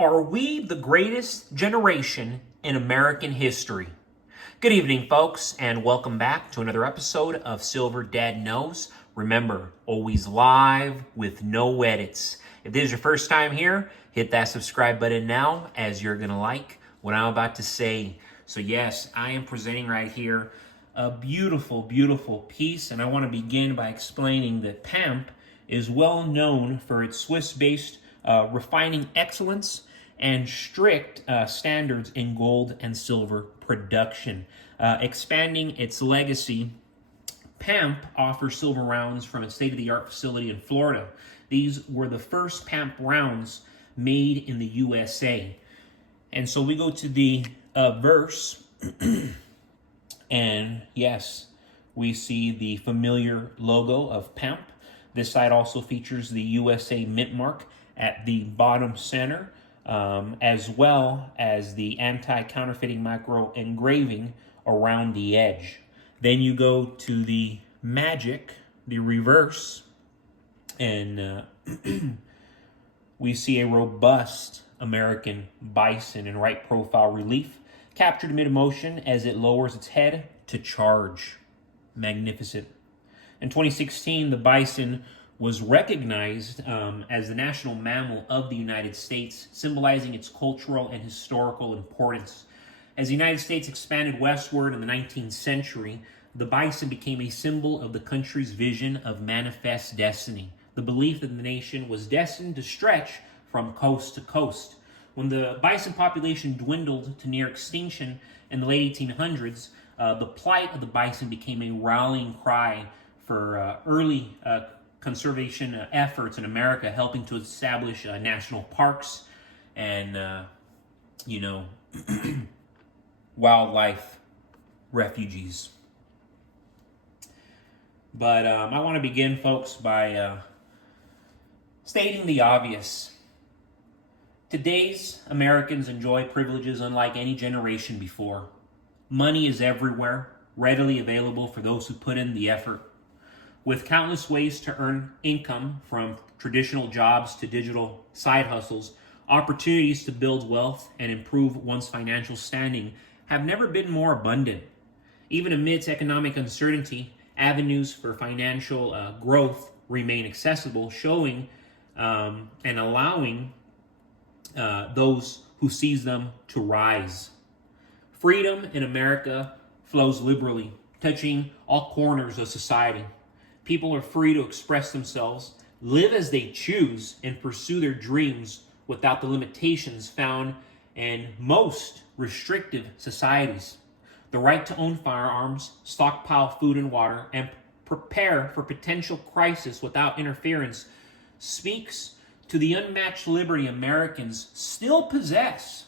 Are we the greatest generation in American history? Good evening, folks, and welcome back to another episode of Silver Dad Knows. Remember, always live with no edits. If this is your first time here, hit that subscribe button now, as you're going to like what I'm about to say. So yes, I am presenting right here a beautiful, beautiful piece, and I want to begin by explaining that PAMP is well known for its Swiss-based refining excellence and strict standards in gold and silver production. Expanding its legacy, PAMP offers silver rounds from its state-of-the-art facility in Florida. These were the first PAMP rounds made in the USA. And so we go to the verse, and yes, we see the familiar logo of PAMP. This side also features the USA mint mark at the bottom center, as well as the anti-counterfeiting micro engraving around the edge. Then you go to the magic, the reverse, and we see a robust American bison in right profile relief, captured mid-motion as it lowers its head to charge. Magnificent. In 2016, the bison was recognized as the national mammal of the United States, symbolizing its cultural and historical importance. As the United States expanded westward in the 19th century, the bison became a symbol of the country's vision of manifest destiny, the belief that the nation was destined to stretch from coast to coast. When the bison population dwindled to near extinction in the late 1800s, the plight of the bison became a rallying cry for early conservation efforts in America, helping to establish national parks and, wildlife refuges. But I want to begin, folks, by stating the obvious. Today's Americans enjoy privileges unlike any generation before. Money is everywhere, readily available for those who put in the effort. With countless ways to earn income, from traditional jobs to digital side hustles, opportunities to build wealth and improve one's financial standing have never been more abundant. Even amidst economic uncertainty, avenues for financial growth remain accessible, showing and allowing those who seize them to rise. Freedom in America flows liberally, touching all corners of society. People are free to express themselves, live as they choose, and pursue their dreams without the limitations found in most restrictive societies. The right to own firearms, stockpile food and water, and prepare for potential crisis without interference speaks to the unmatched liberty Americans still possess.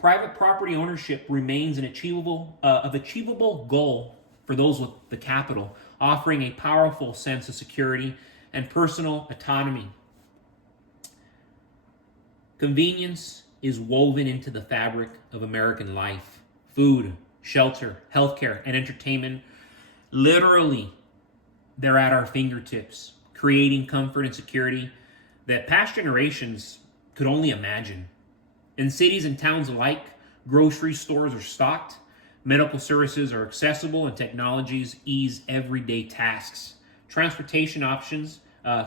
Private property ownership remains an achievable goal for those with the capital, offering a powerful sense of security and personal autonomy. Convenience is woven into the fabric of American life. Food, shelter, healthcare, and entertainment, literally, they're at our fingertips, creating comfort and security that past generations could only imagine. In cities and towns alike, grocery stores are stocked, medical services are accessible, and technologies ease everyday tasks. Transportation options,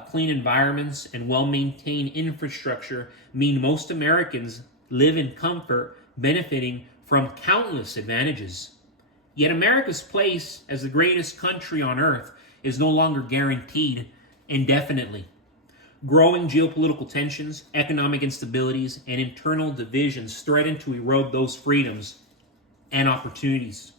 clean environments, and well-maintained infrastructure mean most Americans live in comfort, benefiting from countless advantages. Yet America's place as the greatest country on earth is no longer guaranteed indefinitely. Growing geopolitical tensions, economic instabilities, and internal divisions threaten to erode those freedoms and opportunities.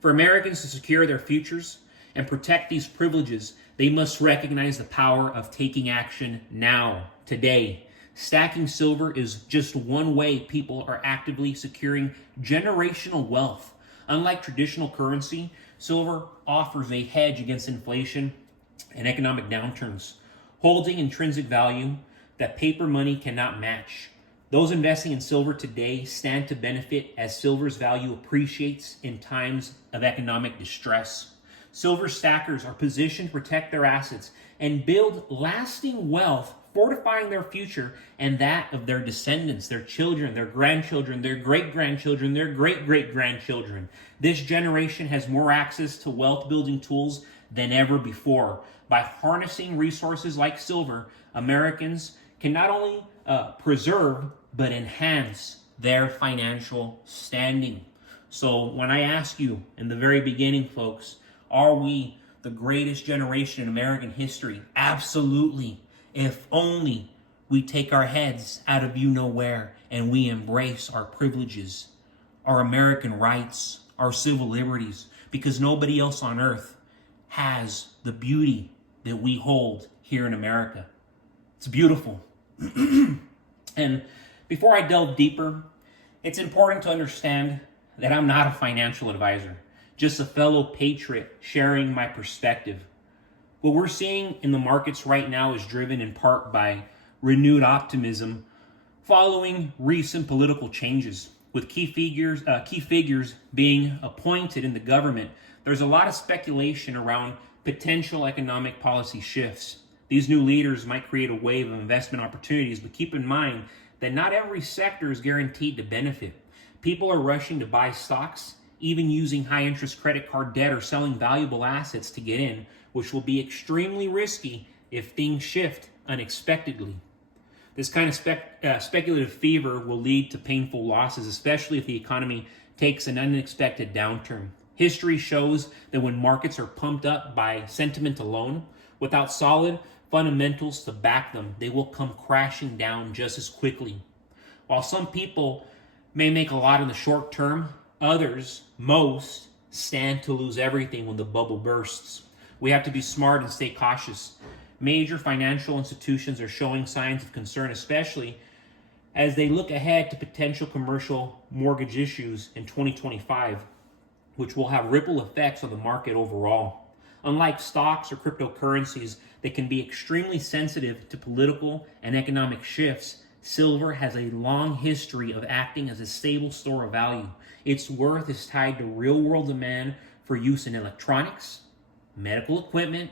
For Americans to secure their futures and protect these privileges, they must recognize the power of taking action now, today. Stacking silver is just one way people are actively securing generational wealth. Unlike traditional currency, silver offers a hedge against inflation and economic downturns, holding intrinsic value that paper money cannot match. Those investing in silver today stand to benefit as silver's value appreciates in times of economic distress. Silver stackers are positioned to protect their assets and build lasting wealth, fortifying their future and that of their descendants, their children, their grandchildren, their great-grandchildren, their great-great-grandchildren. This generation has more access to wealth-building tools than ever before. By harnessing resources like silver, Americans can not only preserve but enhance their financial standing. So when I ask you in the very beginning, folks, are we the greatest generation in American history? Absolutely. If only we take our heads out of you-know-where and we embrace our privileges, our American rights, our civil liberties, because nobody else on earth has the beauty that we hold here in America. It's beautiful. And before I delve deeper, it's important to understand that I'm not a financial advisor, just a fellow patriot sharing my perspective. What we're seeing in the markets right now is driven in part by renewed optimism following recent political changes. With key figures being appointed in the government, there's a lot of speculation around potential economic policy shifts. These new leaders might create a wave of investment opportunities, but keep in mind that not every sector is guaranteed to benefit. People are rushing to buy stocks, even using high-interest credit card debt or selling valuable assets to get in, which will be extremely risky if things shift unexpectedly. This kind of speculative fever will lead to painful losses, especially if the economy takes an unexpected downturn. History shows that when markets are pumped up by sentiment alone, without solid fundamentals to back them, they will come crashing down just as quickly. While some people may make a lot in the short term, others, most, stand to lose everything when the bubble bursts. We have to be smart and stay cautious. Major financial institutions are showing signs of concern, especially as they look ahead to potential commercial mortgage issues in 2025, which will have ripple effects on the market overall. Unlike stocks or cryptocurrencies that can be extremely sensitive to political and economic shifts, silver has a long history of acting as a stable store of value. Its worth is tied to real-world demand for use in electronics, medical equipment,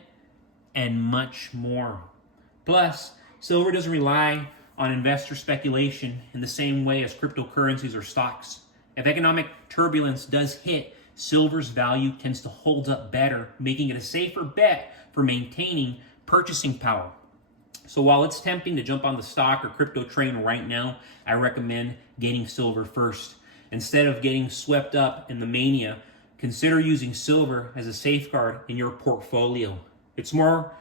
and much more. Plus, silver doesn't rely on investor speculation in the same way as cryptocurrencies or stocks. If economic turbulence does hit, silver's value tends to hold up better, making it a safer bet for maintaining purchasing power. So while it's tempting to jump on the stock or crypto train right now, I recommend getting silver first. Instead of getting swept up in the mania, consider using silver as a safeguard in your portfolio. It's more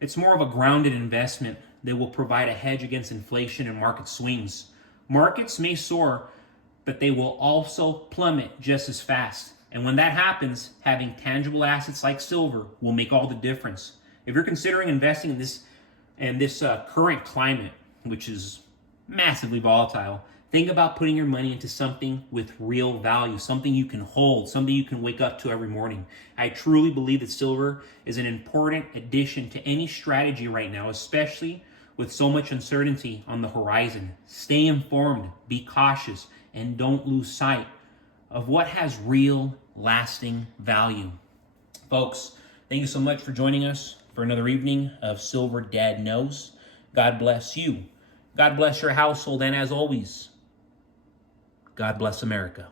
of a grounded investment that will provide a hedge against inflation and market swings. Markets may soar, but they will also plummet just as fast. And when that happens, having tangible assets like silver will make all the difference. If you're considering investing in this current climate, which is massively volatile, think about putting your money into something with real value, something you can hold, something you can wake up to every morning. I truly believe that silver is an important addition to any strategy right now, especially with so much uncertainty on the horizon. Stay informed, be cautious, and don't lose sight of what has real, lasting value. Folks, thank you so much for joining us for another evening of Silver Dad Knows. God bless you. God bless your household, and as always, God bless America.